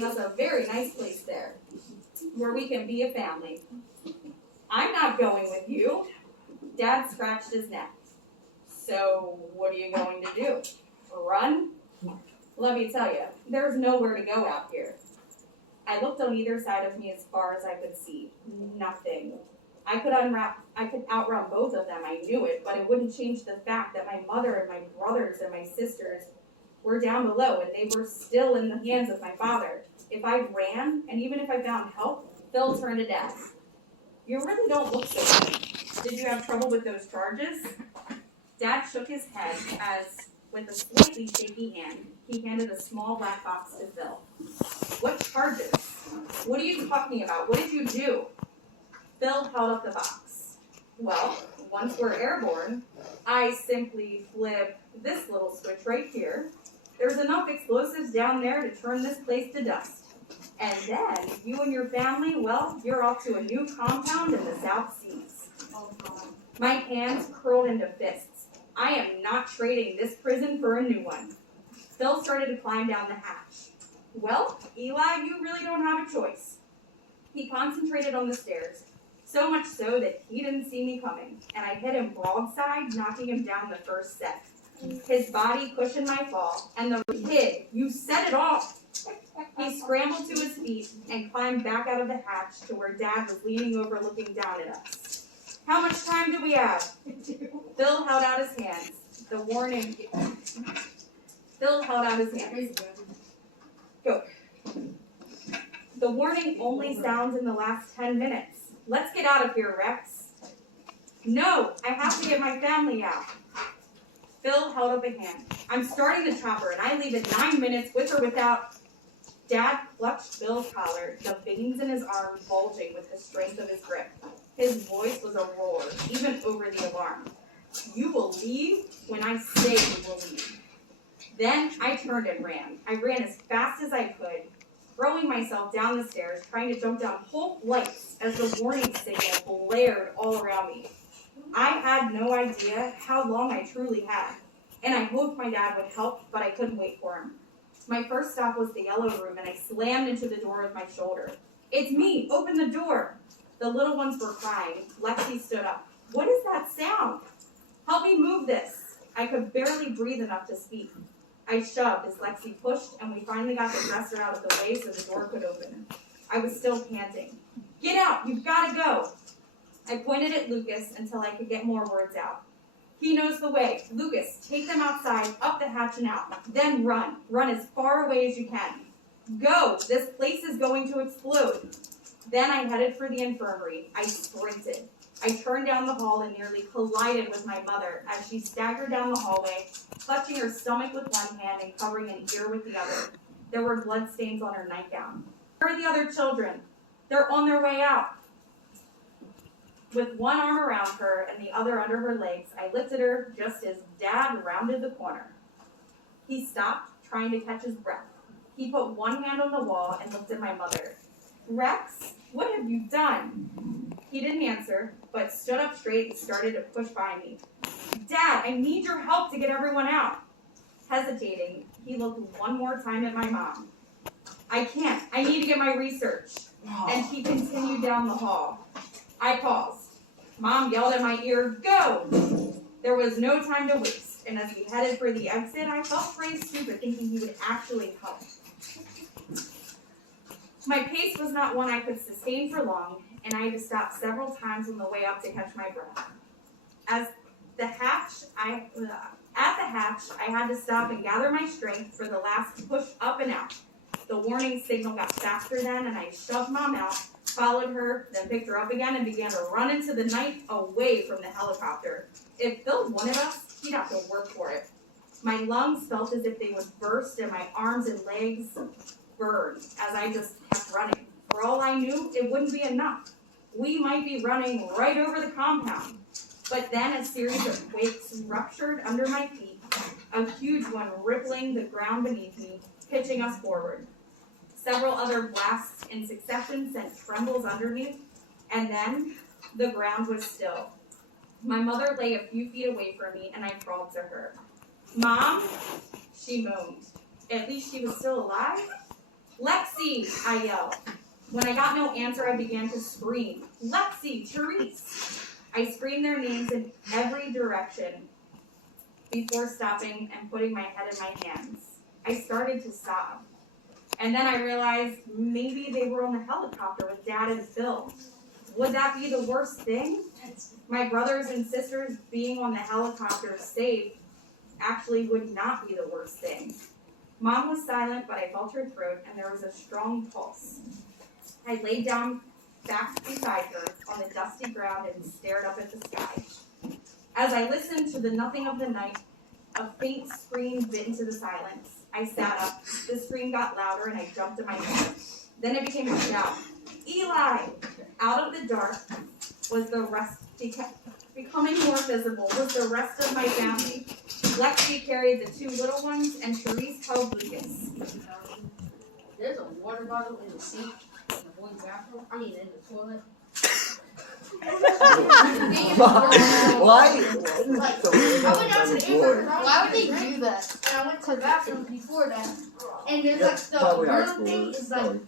That's a very nice place there, where we can be a family. I'm not going with you. Dad scratched his neck. So, what are you going to do? Run? Let me tell you, there's nowhere to go out here. I looked on either side of me as far as I could see. Nothing. I could outrun both of them, I knew it, but it wouldn't change the fact that my mother and my brothers and my sisters were down below and they were still in the hands of my father. If I ran, and even if I found help, they'll turn to death. You really don't look so good. Did you have trouble with those charges? Dad shook his head as, with a slightly shaky hand, he handed a small black box to Phil. What charges? What are you talking about? What did you do? Phil held up the box. Well, once we're airborne, I simply flip this little switch right here. There's enough explosives down there to turn this place to dust. And then, you and your family, well, you're off to a new compound in the South Seas. My hands curled into fists. I am not trading this prison for a new one. Phil started to climb down the hatch. Well, Eli, you really don't have a choice. He concentrated on the stairs, so much so that he didn't see me coming, and I hit him broadside, knocking him down the first step. His body cushioned my fall, and the kid, you set it off. He scrambled to his feet and climbed back out of the hatch to where Dad was leaning over looking down at us. How much time do we have? Phil held out his hands. Phil held out his hands. Go. The warning only sounds in the last 10 minutes. Let's get out of here, Rex. No, I have to get my family out. Phil held up a hand. I'm starting the chopper, and I leave in 9 minutes with or without. Dad clutched Phil's collar, the veins in his arm bulging with the strength of his grip. His voice was a roar, even over the alarm. You will leave when I say you will leave. Then I turned and ran. I ran as fast as I could, throwing myself down the stairs, trying to jump down whole flights as the warning signal blared all around me. I had no idea how long I truly had, and I hoped my dad would help, but I couldn't wait for him. My first stop was the yellow room, and I slammed into the door with my shoulder. It's me! Open the door! The little ones were crying. Lexi stood up. What is that sound? Help me move this. I could barely breathe enough to speak. I shoved as Lexi pushed, and we finally got the dresser out of the way so the door could open. I was still panting. Get out! You've got to go! I pointed at Lucas until I could get more words out. He knows the way. Lucas, take them outside, up the hatch and out. Then run. Run as far away as you can. Go! This place is going to explode. Then I headed for the infirmary. I sprinted. I turned down the hall and nearly collided with my mother as she staggered down the hallway, clutching her stomach with one hand and covering an ear with the other. There were bloodstains on her nightgown. Where are the other children? They're on their way out. With one arm around her and the other under her legs, I lifted her just as Dad rounded the corner. He stopped, trying to catch his breath. He put one hand on the wall and looked at my mother. Rex, what have you done? He didn't answer, but stood up straight and started to push by me. Dad, I need your help to get everyone out. Hesitating, he looked one more time at my mom. I can't. I need to get my research. And he continued down the hall. I paused. Mom yelled in my ear, go! There was no time to waste, and as we headed for the exit, I felt pretty stupid thinking he would actually help. My pace was not one I could sustain for long, and I had to stop several times on the way up to catch my breath. At the hatch, I had to stop and gather my strength for the last push up and out. The warning signal got faster then, and I shoved Mom out, followed her, then picked her up again and began to run into the night away from the helicopter. If Phil wanted us, he'd have to work for it. My lungs felt as if they would burst and my arms and legs burned as I just kept running. For all I knew, it wouldn't be enough. We might be running right over the compound. But then a series of quakes ruptured under my feet, a huge one rippling the ground beneath me, pitching us forward. Several other blasts in succession sent trembles underneath, and then the ground was still. My mother lay a few feet away from me, and I crawled to her. Mom, she moaned. At least she was still alive? Lexi! Lexi, I yelled. When I got no answer, I began to scream. Lexi, Therese. I screamed their names in every direction before stopping and putting my head in my hands. I started to sob. And then I realized maybe they were on the helicopter with Dad and Phil. Would that be the worst thing? My brothers and sisters being on the helicopter safe actually would not be the worst thing. Mom was silent, but I felt her throat, and there was a strong pulse. I laid down back beside her on the dusty ground and stared up at the sky. As I listened to the nothing of the night, a faint scream bit into the silence. I sat up. The scream got louder, and I jumped in my bed. Then it became a shout. Eli! Out of the dark was the rest, becoming more visible, was the rest of my family. Lexi carried the two little ones, and Therese held Lucas. There's a water bottle in the sink in the boys' bathroom. I mean, in the toilet. Why? Like, I went down to the Amber. Why would they do that? And I went to the bathroom before that. And there's like the Probably high room thing school. is like